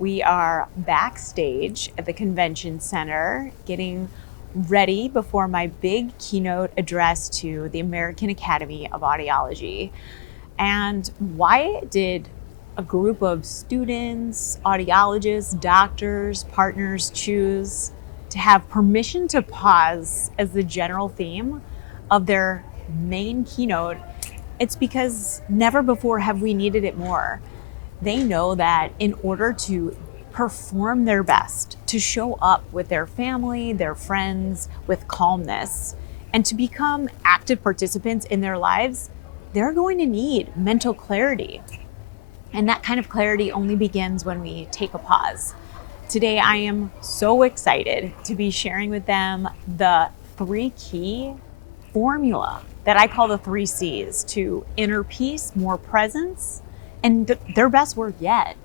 We are backstage at the convention center getting ready before my big keynote address to the American Academy of Audiology. And why did a group of students, audiologists, doctors, partners choose to have permission to pause as the general theme of their main keynote? It's because never before have we needed it more. They know that in order to perform their best, to show up with their family, their friends, with calmness, and to become active participants in their lives, they're going to need mental clarity. And that kind of clarity only begins when we take a pause. Today, I am so excited to be sharing with them the 3-key formula that I call the 3 C's to inner peace, more presence, and their best work yet.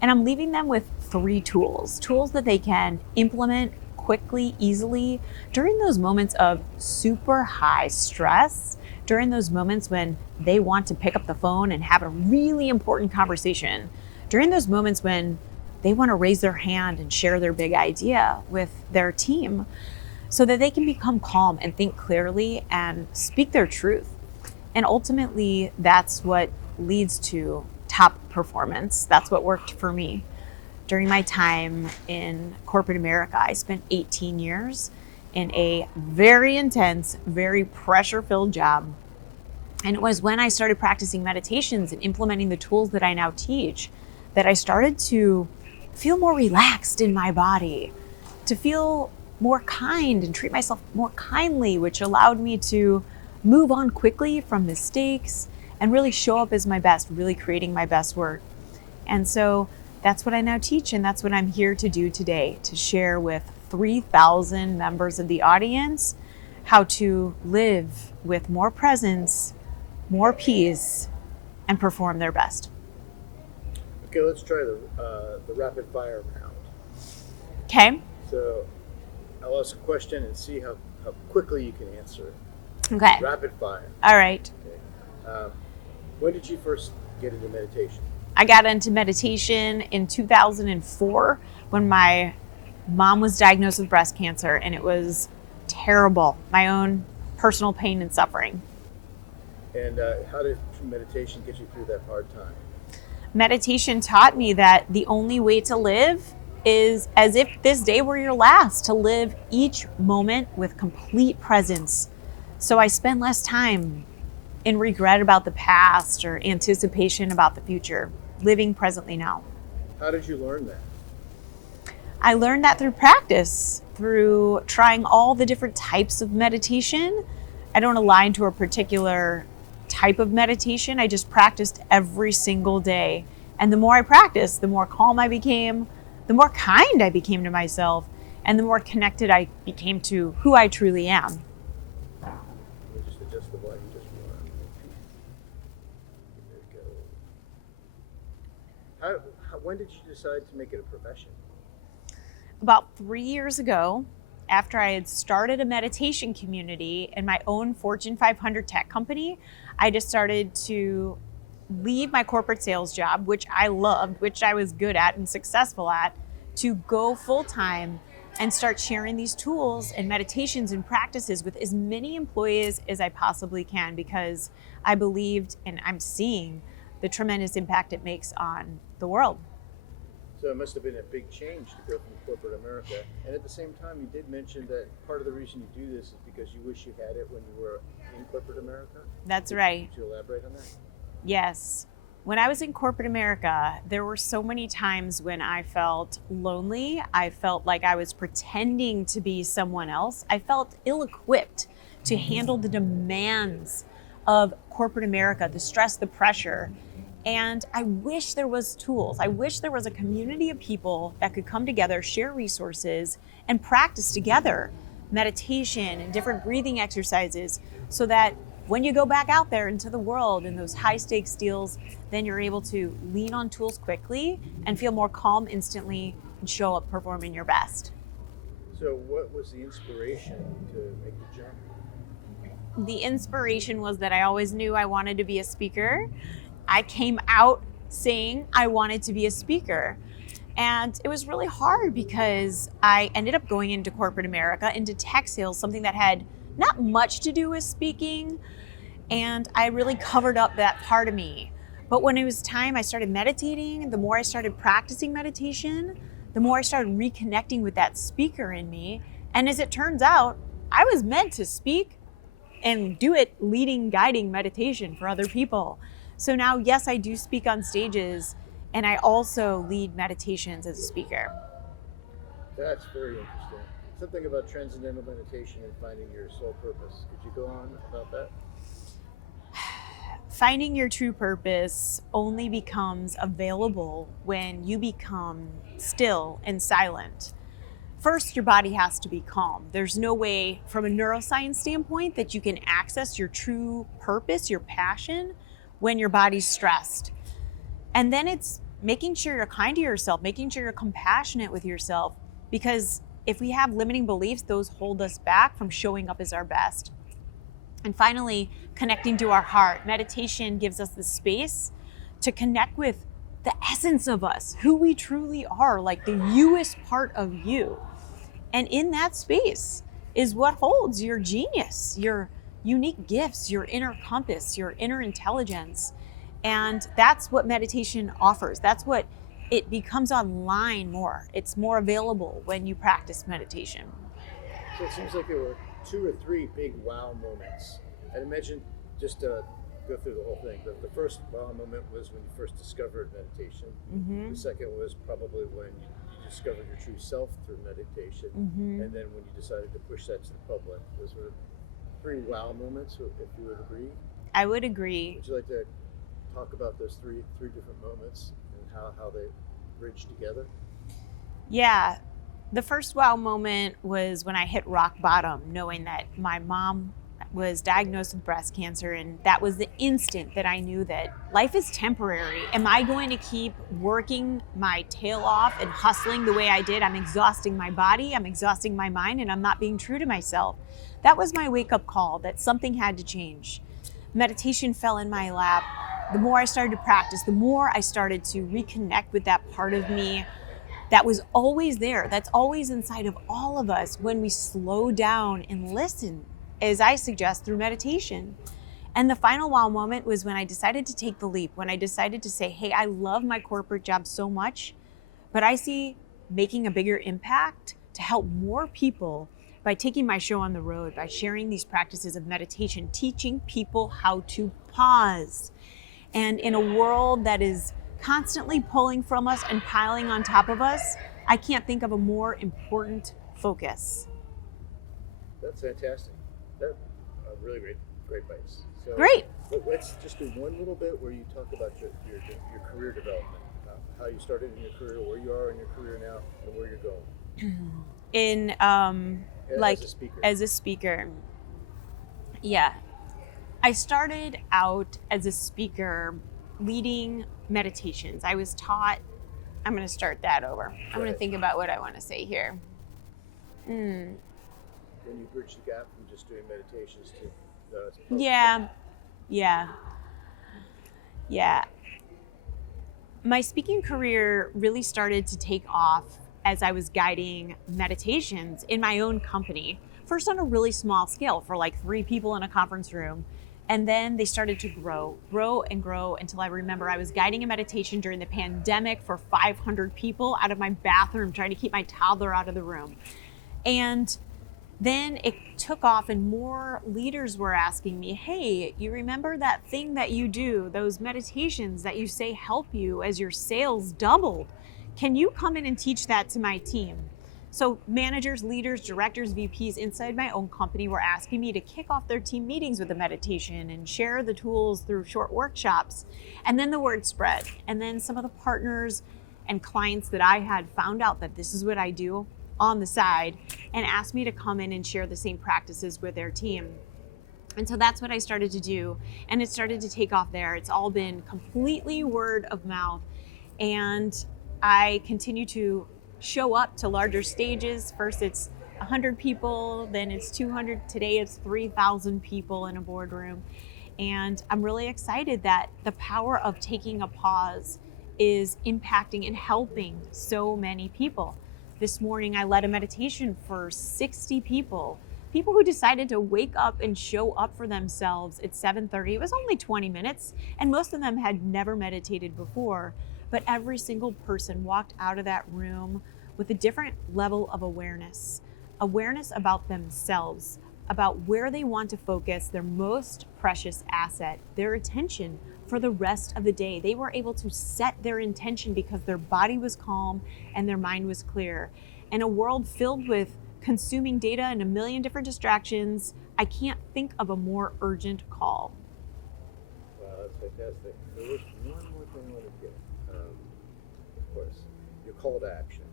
And I'm leaving them with 3 tools that they can implement quickly, easily during those moments of super high stress, during those moments when they want to pick up the phone and have a really important conversation, during those moments when they want to raise their hand and share their big idea with their team, so that they can become calm and think clearly and speak their truth. And ultimately, that's what leads to top performance. That's what worked for me. During my time in corporate America, I spent 18 years in a very intense, very pressure-filled job. And it was when I started practicing meditations and implementing the tools that I now teach that I started to feel more relaxed in my body, to feel more kind and treat myself more kindly, which allowed me to move on quickly from mistakes and really show up as my best, really creating my best work. And so that's what I now teach, and that's what I'm here to do today, to share with 3,000 members of the audience how to live with more presence, more peace, and perform their best. Okay, let's try the rapid fire round. Okay? So I'll ask a question and see how quickly you can answer it. Okay. Rapid fire. All right. Okay. When did you first get into meditation? I got into meditation in 2004 when my mom was diagnosed with breast cancer, and it was terrible, my own personal pain and suffering. And how did meditation get you through that hard time? Meditation taught me that the only way to live is as if this day were your last, to live each moment with complete presence. So I spend less time in regret about the past or anticipation about the future, living presently now. How did you learn that? I learned that through practice, through trying all the different types of meditation. I don't align to a particular type of meditation. I just practiced every single day. And the more I practiced, the more calm I became, the more kind I became to myself, and the more connected I became to who I truly am. Let me just adjust the volume just more. There we go. When did you decide to make it a profession? About 3 years ago, after I had started a meditation community in my own Fortune 500 tech company, I just started to leave my corporate sales job, which I loved, which I was good at and successful at, to go full time and start sharing these tools and meditations and practices with as many employees as I possibly can, because I believed and I'm seeing the tremendous impact it makes on the world. So it must have been a big change to go from corporate America. And at the same time, you did mention that part of the reason you do this is because you wish you had it when you were in corporate America. That's right. Could you elaborate on that? Yes. When I was in corporate America, there were so many times when I felt lonely. I felt like I was pretending to be someone else. I felt ill-equipped to handle the demands of corporate America, the stress, the pressure. And I wish there was tools. I wish there was a community of people that could come together, share resources, and practice together meditation and different breathing exercises, so that when you go back out there into the world in those high stakes deals, then you're able to lean on tools quickly and feel more calm instantly and show up performing your best. So what was the inspiration to make the jump? The inspiration was that I always knew I wanted to be a speaker. I came out saying I wanted to be a speaker. And it was really hard because I ended up going into corporate America, into tech sales, something that had not much to do with speaking. And I really covered up that part of me. But when it was time, I started meditating. The more I started practicing meditation, the more I started reconnecting with that speaker in me. And as it turns out, I was meant to speak and do it leading, guiding meditation for other people. So now, yes, I do speak on stages, and I also lead meditations as a speaker. That's very interesting. Something about transcendental meditation and finding your soul purpose. Could you go on about that? Finding your true purpose only becomes available when you become still and silent. First, your body has to be calm. There's no way from a neuroscience standpoint that you can access your true purpose, your passion, when your body's stressed. And then it's making sure you're kind to yourself, making sure you're compassionate with yourself, because if we have limiting beliefs, those hold us back from showing up as our best. And finally, connecting to our heart. Meditation gives us the space to connect with the essence of us, who we truly are, like the youest part of you. And in that space is what holds your genius, your unique gifts, your inner compass, your inner intelligence. And that's what meditation offers. That's what it becomes online more. It's more available when you practice meditation. So it seems like there were 2 or 3 big wow moments. I'd imagine, just to go through the whole thing, the first wow moment was when you first discovered meditation. Mm-hmm. The second was probably when you discovered your true self through meditation. Mm-hmm. And then when you decided to push that to the public. Those were 3 wow moments, if you would agree. I would agree. Would you like to talk about those three different moments and how they bridge together? Yeah. The first wow moment was when I hit rock bottom, knowing that my mom was diagnosed with breast cancer, and that was the instant that I knew that life is temporary. Am I going to keep working my tail off and hustling the way I did? I'm exhausting my body, I'm exhausting my mind, and I'm not being true to myself. That was my wake-up call, that something had to change. Meditation fell in my lap. The more I started to practice, the more I started to reconnect with that part of me that was always there, that's always inside of all of us when we slow down and listen, as I suggest, through meditation. And the final wow moment was when I decided to take the leap, when I decided to say, hey, I love my corporate job so much, but I see making a bigger impact to help more people by taking my show on the road, by sharing these practices of meditation, teaching people how to pause. And in a world that is constantly pulling from us and piling on top of us, I can't think of a more important focus. That's fantastic. That's a really great advice. So Great. Let's just do one little bit where you talk about your career development, how you started in your career, where you are in your career now, and where you're going. As a speaker. Yeah. I started out as a speaker leading meditations. I was taught, I'm going to start that over. I'm going to think about what I want to say here. When you bridge the gap from just doing meditations to Yeah. My speaking career really started to take off as I was guiding meditations in my own company. First on a really small scale for like 3 people in a conference room. And then they started to grow until I remember I was guiding a meditation during the pandemic for 500 people out of my bathroom, trying to keep my toddler out of the room. And then it took off and more leaders were asking me, hey, you remember that thing that you do, those meditations that you say help you as your sales doubled? Can you come in and teach that to my team? So managers, leaders, directors, VPs inside my own company were asking me to kick off their team meetings with a meditation and share the tools through short workshops. And then the word spread. And then some of the partners and clients that I had found out that this is what I do on the side and asked me to come in and share the same practices with their team. And so that's what I started to do. And it started to take off there. It's all been completely word of mouth. And I continue to show up to larger stages. First it's 100 people, then it's 200. Today it's 3,000 people in a boardroom. And I'm really excited that the power of taking a pause is impacting and helping so many people. This morning, I led a meditation for 60 people. People who decided to wake up and show up for themselves at 7:30. It was only 20 minutes, and most of them had never meditated before. But every single person walked out of that room with a different level of awareness about themselves, about where they want to focus their most precious asset, their attention, for the rest of the day. They were able to set their intention because their body was calm and their mind was clear. In a world filled with consuming data and a million different distractions, I can't think of a more urgent call. Wow, that's fantastic. There was one more thing I wanted to get. Of course, your call to action.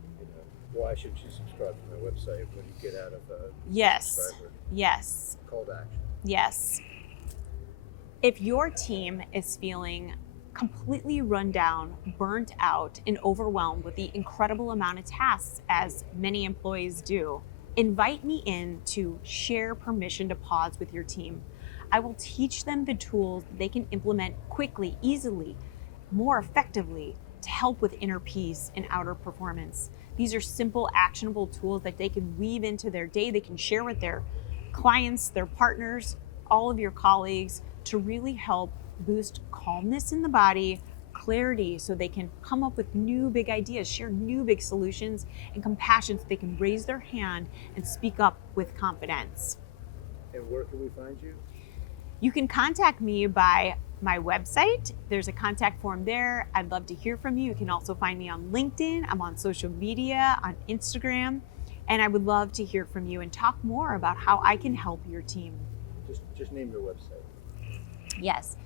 Why should you subscribe to my website when you get out of a Yes. subscriber? Yes. Call to action. Yes. If your team is feeling completely run down, burnt out, and overwhelmed with the incredible amount of tasks as many employees do, invite me in to share permission to pause with your team. I will teach them the tools they can implement quickly, easily, more effectively to help with inner peace and outer performance. These are simple, actionable tools that they can weave into their day. They can share with their clients, their partners, all of your colleagues to really help boost calmness in the body, clarity, so they can come up with new big ideas, share new big solutions, and compassion so they can raise their hand and speak up with confidence. And where can we find you? You can contact me by my website. There's a contact form there. I'd love to hear from you. You can also find me on LinkedIn. I'm on social media, on Instagram, and I would love to hear from you and talk more about how I can help your team. Just name your website. Yes.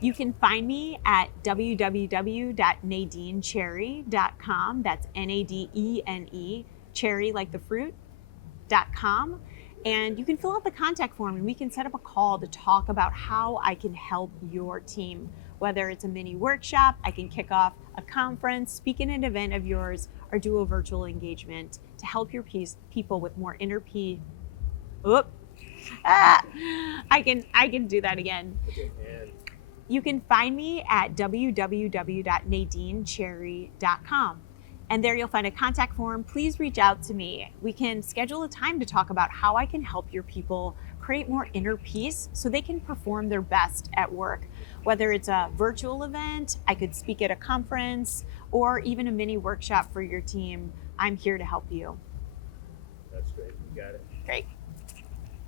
You can find me at www.nadinecherry.com. That's Nadene, cherry like the fruit.com. And you can fill out the contact form and we can set up a call to talk about how I can help your team. Whether it's a mini workshop, I can kick off a conference, speak in an event of yours, or do a virtual engagement to help your people with more inner peace. I can do that again. Okay, and you can find me at www.nadinecherry.com. And there you'll find a contact form. Please reach out to me. We can schedule a time to talk about how I can help your people create more inner peace so they can perform their best at work. Whether it's a virtual event, I could speak at a conference, or even a mini workshop for your team, I'm here to help you. that's great. You got it. Great.